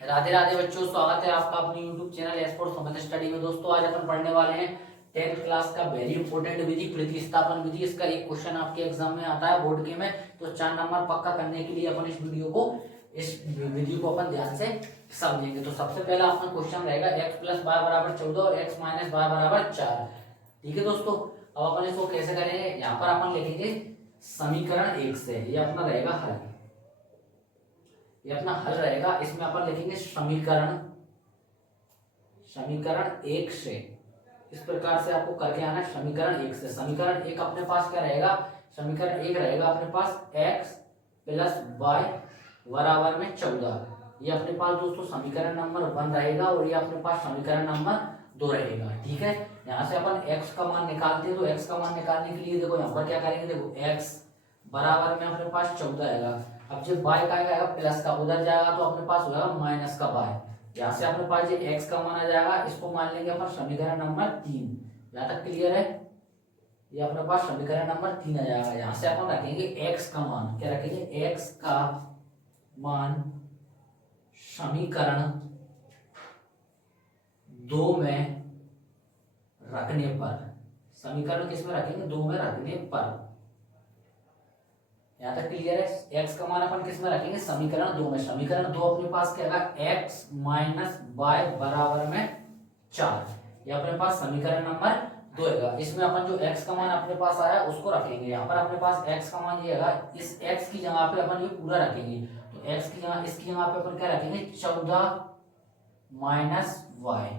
राधे राधे बच्चों, स्वागत है आपका अपने YouTube चैनल एस फॉर समझ स्टडी में। दोस्तों आज अपन पढ़ने वाले हैं 10th क्लास का वेरी इंपॉर्टेंट विधि, प्रतिस्थापन विधि। इसका एक क्वेश्चन आपके एग्जाम में आता है बोर्ड के में, तो 4 नंबर पक्का करने के लिए अपन इस विधि को अपन ध्यान से समझेंगे। तो सबसे पहला अपना क्वेश्चन रहेगा x प्लस वाई बराबर 14 और x माइनस वाई बराबर 4। ठीक है दोस्तों, अब अपन इसको कैसे करेंगे, यहाँ पर अपन लिखेंगे समीकरण 1 से। ये अपना रहेगा हल, ये अपना हल रहेगा। इसमें अपन लिखेंगे समीकरण 1 से। इस प्रकार से आपको करके आना है समीकरण 1 से। समीकरण 1 अपने पास क्या रहेगा, समीकरण 1 रहेगा अपने पास x प्लस वाई बराबर में 14। ये अपने पास दोस्तों समीकरण नंबर 1 रहेगा और ये अपने पास समीकरण नंबर 2 रहेगा। ठीक है, यहाँ से अपन x का मान निकालते हैं। तो x का मान निकालने के लिए देखो यहाँ पर क्या करेंगे, देखो x बराबर में अपने पास 14 आएगा। अब जब y का आएगा प्लस का, उधर जाएगा तो अपने पास हो जाएगा माइनस का y। यहाँ से अपने पास ये x का मान आ जाएगा, इसको मान लेंगे अपन समीकरण नंबर 3। यहाँ तक क्लियर है, ये अपने पास समीकरण नंबर 3 आ जाएगा। यहाँ से अपन रखेंगे x का मान, क्या रखेंगे, x का मान समीकरण 2 में रखने पर, समीकरण किस में रखेंगे, 2 में रखने पर। यहाँ तक क्लियर है, x का मान अपन किस में रखेंगे, समीकरण 2 में। समीकरण 2 अपने पास क्या है, x माइनस वाई बराबर में 4। ये अपने पास समीकरण नंबर 2 है। इसमें अपन जो x का मान अपने पास आया उसको रख लेंगे। यहाँ पर अपने पास x का मान ये है, इस x की जगह पे अपन ये पूरा रखेंगे। तो x की जगह, इसकी जगह पे अपन क्या रखेंगे, 14 माइनस वाई।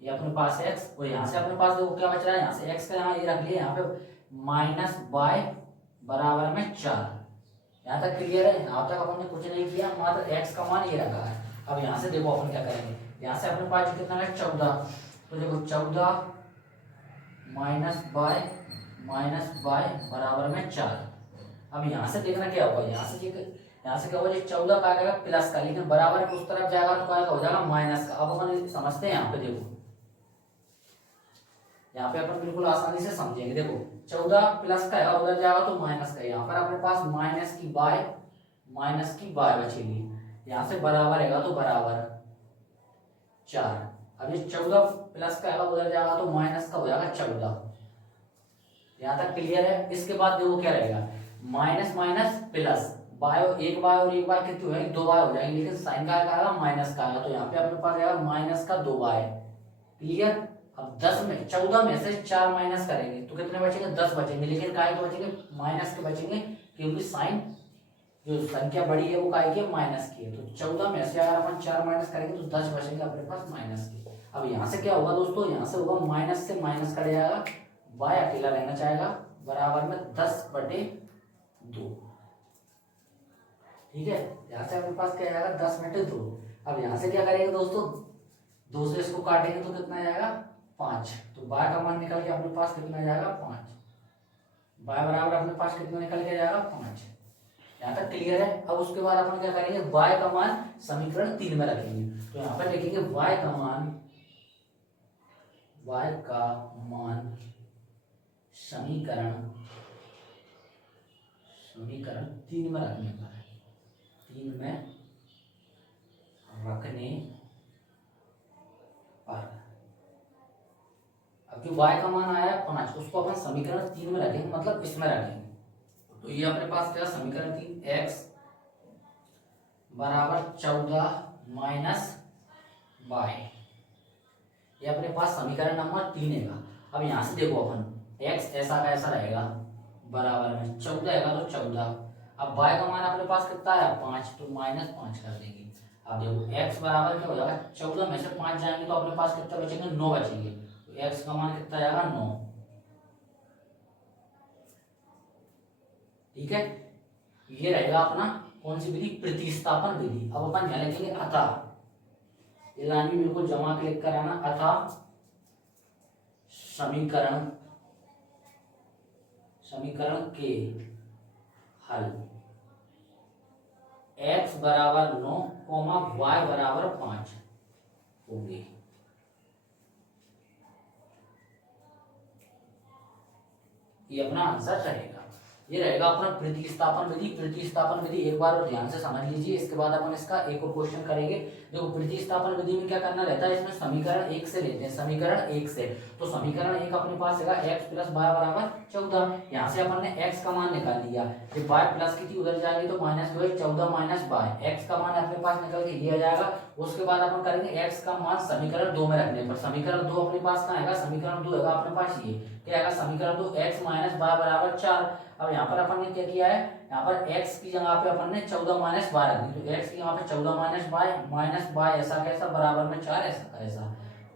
ये अपने पास x, और यहाँ से अपने पास देखो क्या बच रहा है, यहाँ से x का यहाँ ये रख लिया, यहाँ पे माइनस वाई बराबर में 4। यहाँ तक क्लियर है, यहाँ तक अपन ने कुछ नहीं किया, मात्र x का मान ये रखा है। अब यहाँ से देखो अपन क्या करेंगे, यहाँ से अपने पास कितना है 14, तो देखो 14 माइनस वाई बराबर में 4। अब यहाँ से देखना क्या होगा, यहाँ से क्या होगा, 14 का आएगा प्लस का, लेकिन बराबर के उस तरफ जाएगा तो क्या हो जाएगा माइनस का। अब अपन समझते हैं, यहाँ पे देखो, यहाँ पे अपन बिल्कुल आसानी से समझेंगे। देखो 14 प्लस का है, उधर जाएगा तो माइनस का। यहाँ पर अपने पास माइनस की y बचेगी। यहाँ से बराबर रहेगा तो बराबर 4। अब ये 14 प्लस का है, उधर जाएगा तो माइनस का हो जाएगा 14। यहाँ तक क्लियर है। इसके बाद देखो क्या रहेगा, माइनस माइनस प्लस, एक बाय और एक बाय कितनी हो जाएगी, 2 बाय हो जाएंगे, लेकिन साइन का आएगा माइनस का आएगा, तो यहाँ पे अपने पास आएगा माइनस का 2 बाय। क्लियर। अब 14 में से 4 माइनस करेंगे तो कितने बचेंगे, 10 बचेंगे, लेकिन काय के बचेंगे, माइनस के बचेंगे, क्योंकि साइन जो संख्या बड़ी है वो काय की है, माइनस की है। तो 14 में से अगर अपन 4 माइनस करेंगे तो 10 बचेंगे अपने पास माइनस के। अब यहाँ से क्या होगा दोस्तों, यहाँ से होगा माइनस से माइनस कट जाएगा, y अकेला रहना चाहेगा, बराबर में 10/2। ठीक है, यहाँ से अपने पास क्या आएगा, 10/2। अब यहाँ से क्या करेंगे दोस्तों, 2 से इसको काटेंगे तो कितना आएगा, 5। तो y का मान निकल के अपने पास कितना जाएगा, 5। y बराबर अपने पास कितना निकल के जाएगा, 5। यहाँ तक क्लियर है। अब उसके बाद अपन क्या करेंगे, y का मान समीकरण 3 में रखेंगे। तो यहाँ पर लिखेंगे y का मान समीकरण 3 में रखने पर, 3 में रखने पर। अब जो y का मान आया है 5, उसको अपन समीकरण 3 में रखेंगे, मतलब इसमें रखेंगे। तो ये अपने पास क्या, समीकरण 3, x बराबर 14 माइनस वाई। ये अपने पास समीकरण नंबर 3 है। अब यहाँ से देखो अपन x ऐसा का ऐसा रहेगा, बराबर में 14 आएगा तो 14। अब y का मान अपने पास कितना है, 5, तो -5 कर देंगे। अब देखो x बराबर क्या हो जाएगा, 14 में से 5 जाएंगे तो अपने पास कितना बचेंगे, 9 बचेंगे। तो x का मान कितना आएगा, 9। ठीक है, ये रहेगा अपना कौन सी विधि, प्रतिस्थापन विधि। अब अपन यहाँ लिखेंगे अतः, ये लाइन भी बिल्कुल जमा क्लिक कराना, अतः समीकरण के हल x बराबर 9, y बराबर 5 होंगे। ये अपना आंसर रहेगा। ये रहेगा अपना प्रतिस्थापन विधि। प्रतिस्थापन विधि एक बार और ध्यान से समझ लीजिए, इसके बाद अपन इसका एक और क्वेश्चन करेंगे। देखो प्रतिस्थापन विधि में क्या करना रहता है, इसमें समीकरण एक से लेते हैं, समीकरण एक से। तो समीकरण एक अपने पास है x प्लस वाई बराबर 14। यहाँ से अपन ने x का मान निकाल लिया, ये y प्लस की थी उधर जाएगी तो माइनस की होगी 14 माइनस वाई, x का मान अपने पास निकल के ये आ जाएगा। उसके बाद अपन करेंगे x का मान समीकरण 2 में रखने पर। समीकरण 2 अपने पास कहाँ आएगा, समीकरण 2 है अपने पास ये क्या आएगा, समीकरण 2 x माइनस वाई बराबर 4। अब यहाँ पर अपन ने क्या किया है, यहाँ पर x की जगह पे अपन ने 14 माइनस वाई रख दी, तो x की यहाँ पे 14 माइनस वाई ऐसा कैसा बराबर में 4 ऐसा का ऐसा,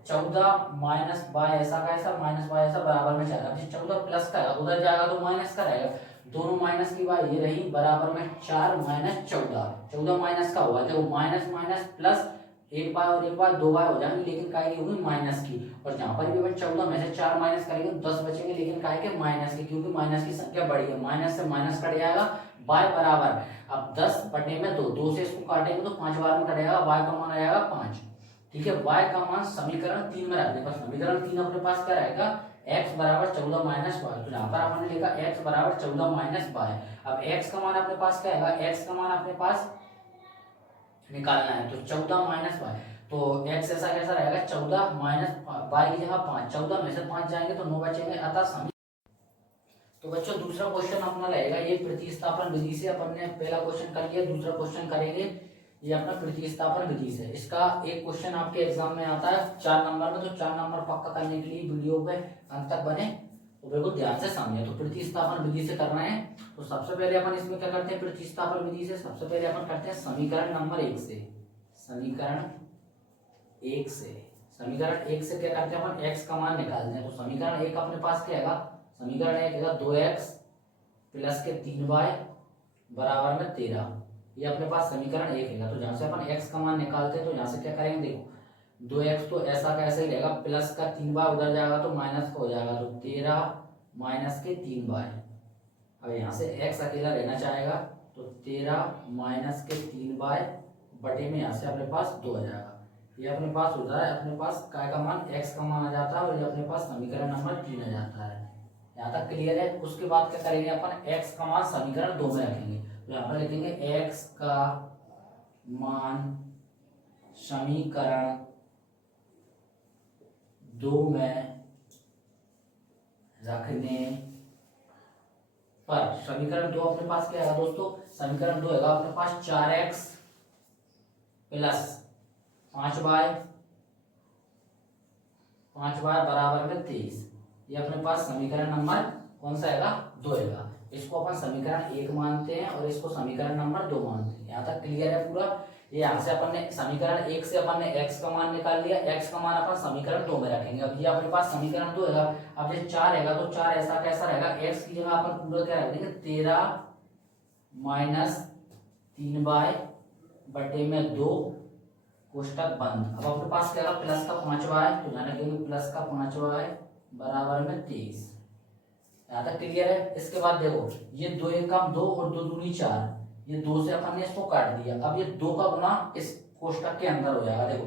14 माइनस वाई ऐसा का ऐसा माइनस वाई ऐसा बराबर में 4। अब 14 प्लस का है उधर जाएगा तो माइनस का रहेगा, दोनों माइनस की वाई ये रही बराबर में 4 माइनस 14, 14 माइनस का हुआ, देखो माइनस माइनस प्लस एक बार और एक बार दो बार हो जाएंगे, लेकिन काय की होगी माइनस की। और यहाँ पर भी अपन 14 में से 4 माइनस करेंगे 10 बचेंगे, लेकिन काय के माइनस की, क्योंकि माइनस की संख्या बड़ी है, माइनस से माइनस कट जाएगा, y बराबर अब 10 बटे में 2 से इसको काटेंगे तो 5 बार में कटेगा, y का मान आ जाएगा 5। ठीक है, y का मान समीकरण 3 में रखने पर समीकरण 3 अपने पास क्या रहेगा, x बराबर 14 माइनस वाई। तो यहाँ पर आपने लिखा x बराबर 14 माइनस वाई। अब x का मान अपने पास क्या है, x का मान अपने पास निकालना है तो 14 माइनस वाई, तो x ऐसा कैसा रहेगा 14 माइनस वाई की जगह 5, 14 में से 5 जाएंगे तो 9 बचेंगे, अतः समी। तो बच्चों दूसरा क्वेश्चन अपना रहेगा ये प्रतिस्थापन विधि से। अपन ने पहला क्वेश्चन कर लिया, दूसरा क्वेश्चन करेंगे ये अपना प्रतिस्थापन विधि से। इसका एक क्वेश्चन आपके एग्जाम में आता है 4 नंबर में, तो 4 नंबर पक्का करने के लिए वीडियो पे अंत तक बने, तो बिल्कुल ध्यान से समझे। तो प्रतिस्थापन विधि से करना है, तो सबसे पहले अपन इसमें क्या करते हैं, प्रतिस्थापन विधि से सबसे पहले अपन करते हैं समीकरण नंबर 1 से। समीकरण 1 से, समीकरण 1 से क्या करते हैं अपन, x का मान निकालते हैं। तो समीकरण 1 अपने पास क्या है, समीकरण 1 है 2x प्लस के 3y बराबर में 13, ये अपने पास समीकरण 1 है। तो जहां से अपन x का मान निकालते हैं तो यहाँ से क्या करेंगे, देखो 2x तो ऐसा का ऐसा ही रहेगा, प्लस का 3y उधर जाएगा तो माइनस का हो जाएगा, तो 13 माइनस के 3y। अब यहाँ से x अकेला रहना चाहेगा तो 13 माइनस के 3y बटे में यहाँ से अपने पास 2 आ जाएगा, ये अपने पास होता है, अपने पास काय का मान x का मान आ जाता है, और ये अपने पास समीकरण नंबर 3 आ जाता है। यहाँ तक क्लियर है। उसके बाद क्या करेंगे अपन, x का मान समीकरण 2 में रखेंगे, तो यहाँ पर लिखेंगे x का मान समीकरण 2 में रखने पर। समीकरण 2 अपने पास क्या है दोस्तों, समीकरण 2 है अपने पास 4x प्लस 5y बराबर में 23, ये अपने पास समीकरण नंबर कौन सा है, 2 है। इसको अपन समीकरण 1 मानते हैं और इसको समीकरण नंबर 2 मानते हैं। यहाँ तक क्लियर है पूरा। ये यहाँ से अपन ने समीकरण 1 से अपन ने x का मान निकाल लिया, x का मान अपन समीकरण 2 में रखेंगे। अब ये अपने पास समीकरण 2 है, अब ये 4 रहेगा तो 4 ऐसा कैसा रहेगा, x की जगह अपन पूरा क्या रख देंगे 13 माइनस 3y बटे में 2 कोष्टक बंद। अब अपने पास क्या है प्लस का 5y, तो यहाँ रखेंगे प्लस का 5y बराबर में 23। यहाँ तक क्लियर है। इसके बाद देखो ये 2 एक कम 2 और 2 दूनी 4, ये 2 से अपन ने इसको काट दिया। अब ये 2 का गुना इस कोष्टक के अंदर हो जाएगा, देखो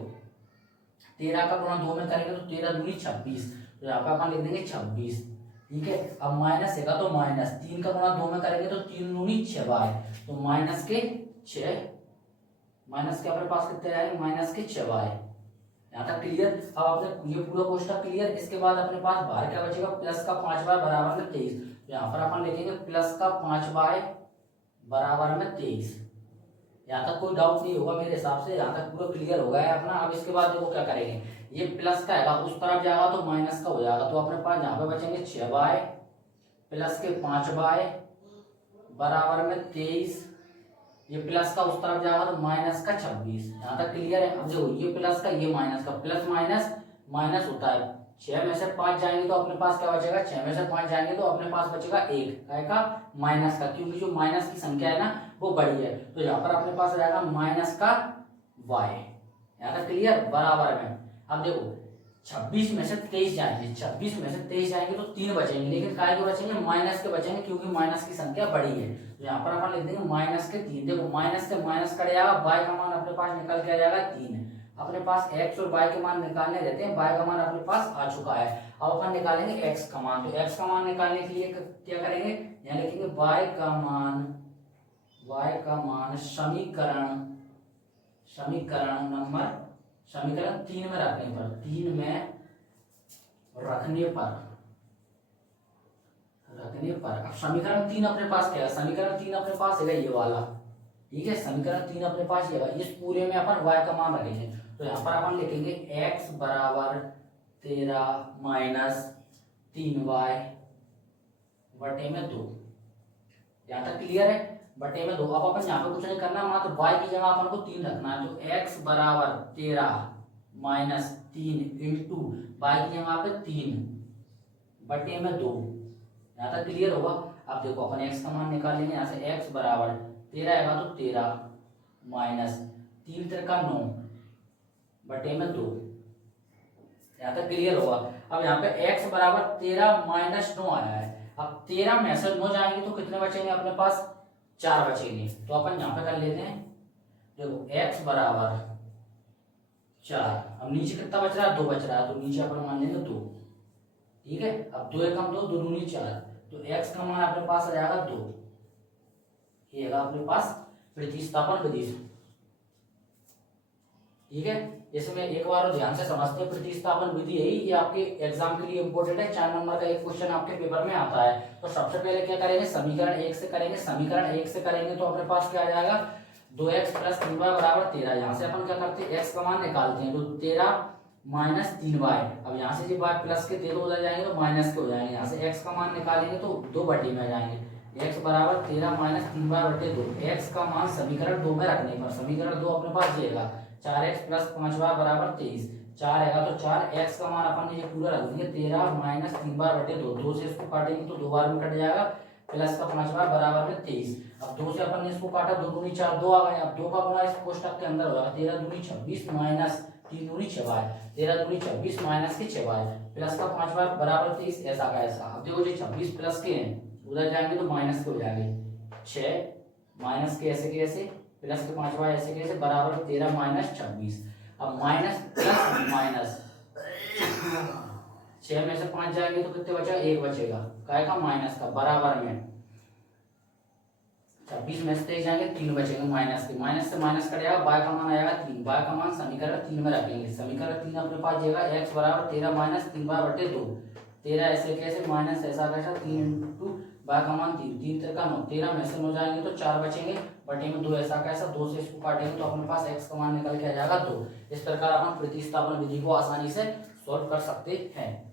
13 का गुना 2 में करेंगे तो 13 दूनी 26, तो यहाँ पे अपन लिख देंगे 26। ठीक है, अब माइनस है तो माइनस 3 का गुना 2 में करेंगे तो 3 दूनी 6y, तो माइनस के 6, माइनस के अपने पास कितने आएंगे, माइनस के 6y। यहाँ तक क्लियर। अब अपने ये पूरा कोष्टक क्लियर। इसके बाद अपने पास बाहर क्या बचेगा, प्लस का 5y बराबर में 23, तो यहाँ पर अपन लिखेंगे प्लस का 5y बराबर में 23। यहाँ तक कोई डाउट नहीं होगा मेरे हिसाब से, यहाँ तक पूरा क्लियर हो गया है अपना। अब इसके बाद देखो क्या करेंगे, ये प्लस का है उस तरफ जाएगा तो माइनस का हो जाएगा, तो अपने पास यहाँ पे बचेंगे 6y प्लस के 5y बराबर में 23, ये प्लस का उस तरफ जाएगा तो माइनस का 26। यहाँ तक क्लियर है। अब देखो ये प्लस का ये माइनस का, प्लस माइनस माइनस होता है, 6 में से 5 जाएंगे तो अपने पास क्या बचेगा, 6 में से 5 जाएंगे तो अपने पास बचेगा 1 काय का माइनस का, क्योंकि जो माइनस की संख्या है ना वो बड़ी है, तो यहाँ पर अपने पास रहेगा माइनस का y। यहाँ तक क्लियर बराबर में। अब देखो 26 में से 23 जाएंगे, 26 में से 23 जाएंगे तो 3 बचेंगे, लेकिन काय के बचेंगे, माइनस के बचेंगे, क्योंकि माइनस की संख्या बड़ी है, तो यहाँ पर अपन लिख देंगे माइनस के 3। देखो माइनस से माइनस कट जाएगा, y का मान अपने पास निकल के आ जाएगा 3। अपने पास x और y के मान निकालने रहते हैं, y का मान अपने पास आ चुका है। अब अपन निकालेंगे x का मान, तो x का मान निकालने के लिए क्या करेंगे, यहाँ लिखेंगे y का मान समीकरण नंबर समीकरण 3 में रखने पर अब समीकरण 3 अपने पास क्या है, समीकरण 3 अपने पास है ये वाला, ठीक है। समीकरण 3 अपने पास ये इस पूरे में अपन y का मान रखेंगे, तो यहाँ पर अपन लिखेंगे x बराबर 13 माइनस 3y बटे में 2। यहाँ तक क्लियर है, बटे में 2। अब अपन यहाँ पे कुछ नहीं करना, मात्र y की जगह अपन को 3 रखना है, तो x बराबर 13 माइनस 3 इंटू y की जगह पे 3 बटे में 2। यहाँ तक क्लियर होगा। अब देखो अपन x का मान निकालेंगे, यहाँ से x बराबर 13 आएगा तो 13 माइनस 3 3 का 9 बटे में 2। यहाँ तक क्लियर होगा। अब यहाँ पे x बराबर 13 माइनस 9 आया है। अब 13 में से 9 जाएंगे तो कितने बचेंगे अपने पास, 4 बचेंगे। तो अपन यहाँ पे कर लेते हैं, देखो x बराबर 4, अब नीचे कितना बच रहा है, 2 बच रहा है, तो नीचे अपन मान लेंगे 2, ठीक है। अब 2 एकम 2, 2 दूनी 4, तो x का मान अपने पास आ जाएगा 2। ये है अपने पास प्रतिस्थापन विधि, ठीक है। इसमें एक बार ध्यान से समझते हैं, प्रतिस्थापन विधि यही, ये आपके एग्जाम के लिए इंपॉर्टेंट है। 4 नंबर का एक क्वेश्चन आपके पेपर में आता है। तो सबसे पहले क्या करेंगे, समीकरण 1 से करेंगे। समीकरण 1 से करेंगे तो अपने पास क्या आ जाएगा, 2x प्लस 3y बराबर 13। यहाँ से अपन क्या करते हैं, x का मान निकालते हैं, तो 13 माइनस 3y। अब यहाँ से जब y प्लस के 13 हो जाएंगे तो माइनस के हो जाएंगे। यहाँ से x का मान निकालेंगे तो 2 बटे में आ जाएंगे। x बराबर 13 माइनस 3y बटे 2। x का मान समीकरण 2 में रखने पर समीकरण 2 अपने पास जाएगा 4x प्लस 5y बराबर 23। 4 आएगा तो 4, x का मान अपन ने ये पूरा रख देंगे 13 माइनस 3y बटे 2। 2 से इसको काटेंगे तो 2 बार में कट जाएगा, प्लस का 5y बराबर में 23। अब 2 से अपन ने इसको काटा, 2 दूनी 4, 2 आ गए। अब 2 का गुणा इस कोष्टक के अंदर हो जाएगा, 13 दूनी 26 माइनस 3 दूनी 6y, 13 दूनी 26 माइनस के 6y, प्लस का 5y बराबर 23। ऐसा का ऐसा। अब देखो जी 26 प्लस के उधर जाएंगे तो माइनस के हो जाएंगे, 6 माइनस के ऐसे के ऐसे, प्लस के 5y ऐसे के ऐसे, बराबर 13 माइनस 26। अब माइनस प्लस माइनस 6 में से 5 जाएंगे तो कितने बचेगा, 1 बचेगा, काय का माइनस का, बराबर में 26 में से जाएंगे 3 बचेंगे माइनस के, माइनस से माइनस कट जाएगा, y का मान आएगा 3। y का मान समीकरण 3 में रखेंगे। समीकरण 3 अपने पास जाएगा x बराबर 13 माइनस 3y बटे 2। 13 ऐसे कैसे, माइनस ऐसा कैसा, 3 इंटू y का मान 3, 3 3 का 9, 13 में से 9 जाएंगे तो 4 बचेंगे, बटे में 2 ऐसा कैसा, 2 से इसको काटेंगे तो अपने पास x का मान निकल के आ जाएगा 2। इस प्रकार अपन प्रतिस्थापन विधि को आसानी से सॉल्व कर सकते हैं।